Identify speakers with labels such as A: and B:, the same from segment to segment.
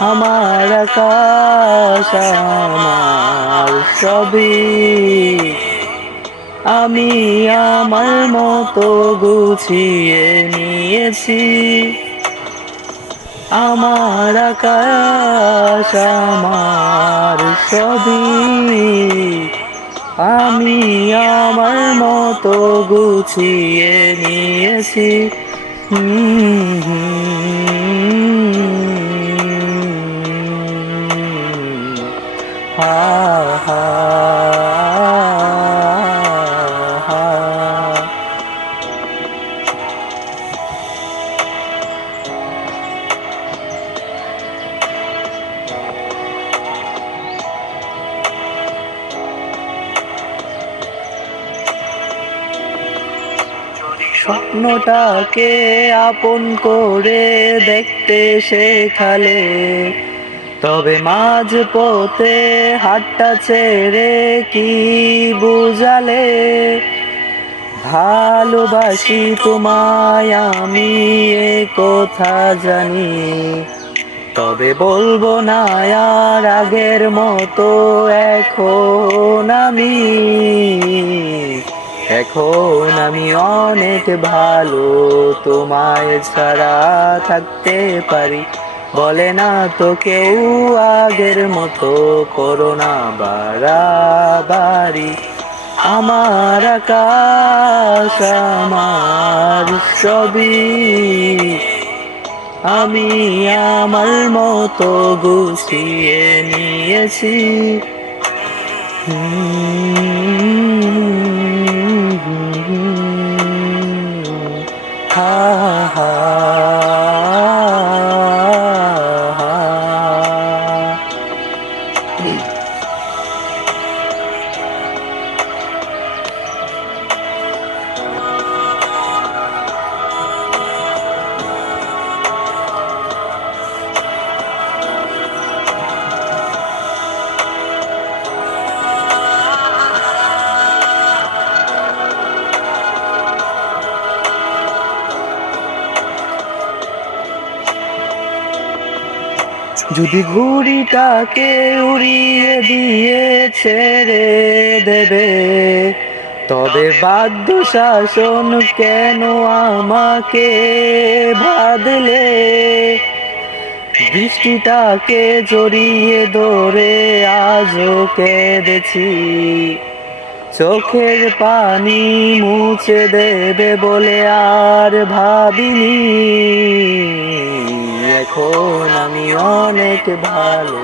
A: আমার আকাশ আমার সবই আমি আমার মতো গুছিয়ে নিয়েছি। আমার আকাশ আমার সবই আমি আমার মতো গুছিয়ে নিয়েছি। হুম, হা হা স্বপ্নটাকে আপন করে দেখতে শেখালে তবে মাঝ পথে হাটটা ছেড়ে কি বুঝালে? ভালোবাসি তোমায় আমি, এ কথা জানি। তবে বলব না, আর আগের মতো এখন আমি। এখন আমি অনেক ভালো, তোমায় ছাড়া থাকতে পারি। বলে না তো কেউ আগের মতো করোনা বাড়াবাড়ি আমার আকাশ আমার সবই আমি আমার মতো গুছিয়ে নিয়েছি হা হা যদি ঘুড়িটাকে উড়িয়ে দিয়ে ছেড়ে দেবে, তবে বাধ্য শাসন কেন আমাকে বাদলে বৃষ্টিটাকে জড়িয়ে ধরে আজও কেঁদেছি। চোখের পানি মুছে দেবে বলে আর ভাবিনি। এখন আমি অনেক ভালো,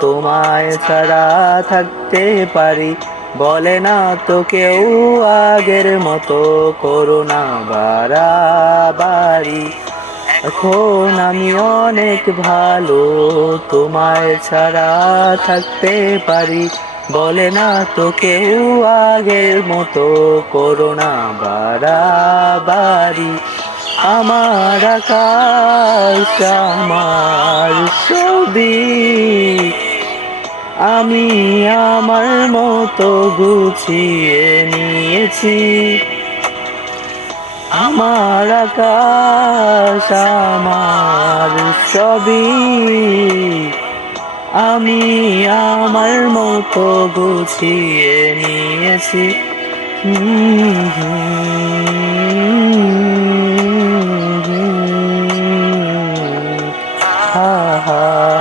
A: তোমায় ছাড়া থাকতে পারি। বলে না তো কেউ আগের মতো করোনা বাড়াবাড়ি। এখন আমি অনেক ভালো, তোমায় ছাড়া থাকতে পারি। বলে না তো কেউ আগের মতো করোনা বাড়াবাড়ি। আমার আমার ছবি। আমি আমার মতো গুছিয়ে নিয়েছি। আমার আকাশ, আমার সবই আমি আমার মতো গুছিয়ে নিয়েছি। হা হা